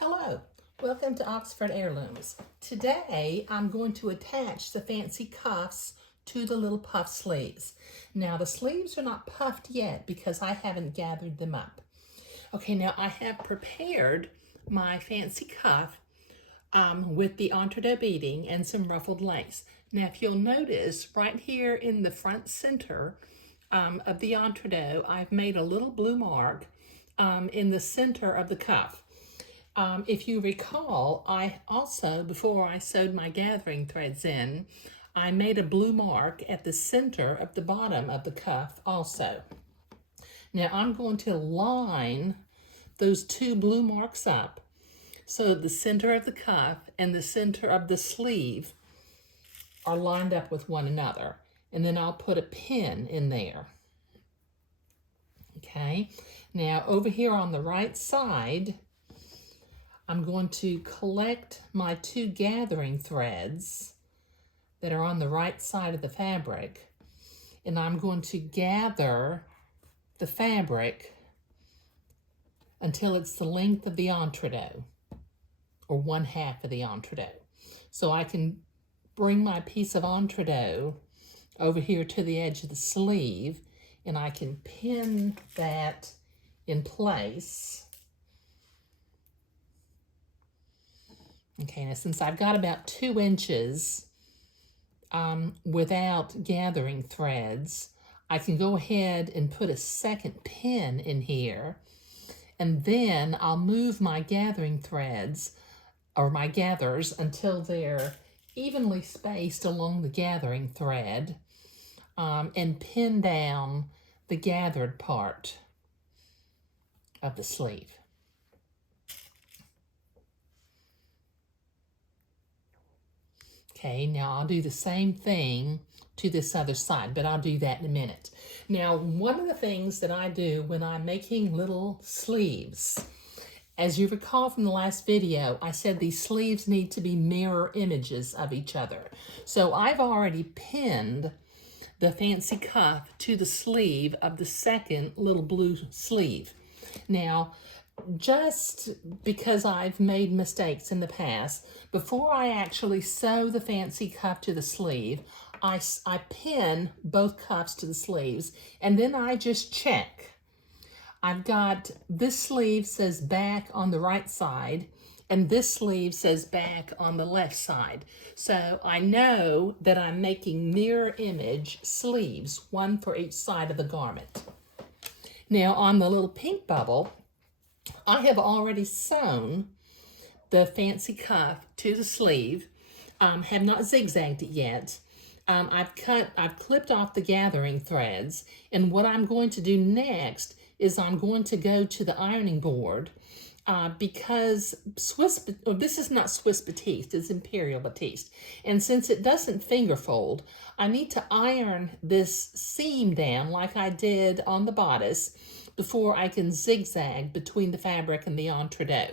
Hello, welcome to Oxford Heirlooms. Today I'm going to attach the fancy cuffs to the little puff sleeves. Now the sleeves are not puffed yet because I haven't gathered them up. Okay, now I have prepared my fancy cuff with the entree beading and some ruffled lace. Now if you'll notice right here in the front center of the entree, I've made a little blue mark in the center of the cuff. If you recall, I also, before I sewed my gathering threads in, I made a blue mark at the center of the bottom of the cuff also. Now I'm going to line those two blue marks up so the center of the cuff and the center of the sleeve are lined up with one another. And then I'll put a pin in there. Okay, now over here on the right side, I'm going to collect my two gathering threads that are on the right side of the fabric, and I'm going to gather the fabric until it's the length of the entree, or 1/2 of the entree. So I can bring my piece of entree over here to the edge of the sleeve, and I can pin that in place. Okay, now since I've got about 2 inches without gathering threads, I can go ahead and put a second pin in here, and then I'll move my gathering threads, or my gathers, until they're evenly spaced along the gathering thread, and pin down the gathered part of the sleeve. Okay, now I'll do the same thing to this other side, but I'll do that in a minute. Now, one of the things that I do when I'm making little sleeves, as you recall from the last video, I said these sleeves need to be mirror images of each other. So I've already pinned the fancy cuff to the sleeve of the second little blue sleeve. Now, just because I've made mistakes in the past, before I actually sew the fancy cuff to the sleeve, I pin both cuffs to the sleeves, and then I just check. I've got this sleeve says back on the right side, and this sleeve says back on the left side. So I know that I'm making mirror image sleeves, one for each side of the garment. Now on the little pink bubble, I have already sewn the fancy cuff to the sleeve, have not zigzagged it yet. I've clipped off the gathering threads, and what I'm going to do next is I'm going to go to the ironing board because this is not Swiss batiste, it's Imperial batiste. And since it doesn't finger fold, I need to iron this seam down like I did on the bodice before I can zigzag between the fabric and the entree.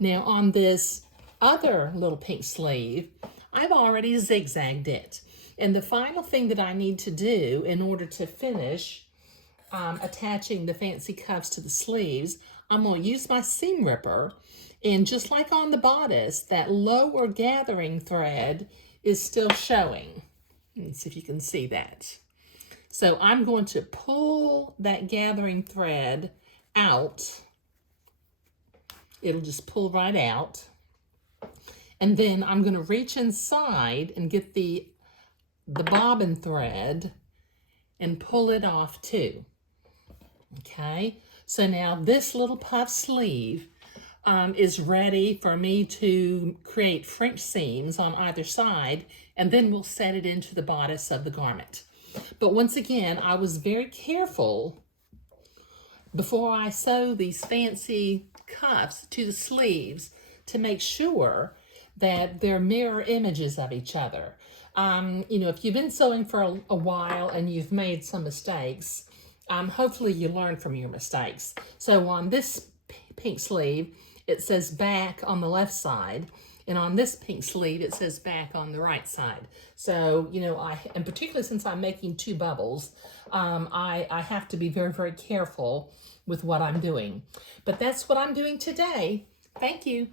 Now on this other little pink sleeve, I've already zigzagged it. And the final thing that I need to do in order to finish attaching the fancy cuffs to the sleeves, I'm going to use my seam ripper, and just like on the bodice, that lower gathering thread is still showing. Let's see if you can see that. So I'm going to pull that gathering thread out. It'll just pull right out. And then I'm going to reach inside and get the bobbin thread and pull it off too. Okay, so now this little puff sleeve is ready for me to create French seams on either side, and then we'll set it into the bodice of the garment. But once again, I was very careful before I sew these fancy cuffs to the sleeves to make sure that they're mirror images of each other. You know, if you've been sewing for a while and you've made some mistakes, hopefully you learn from your mistakes. So on this pink sleeve, it says back on the left side, and on this pink sleeve, it says back on the right side. So, you know, and particularly since I'm making 2 bubbles, I have to be very, very careful with what I'm doing. But that's what I'm doing today. Thank you.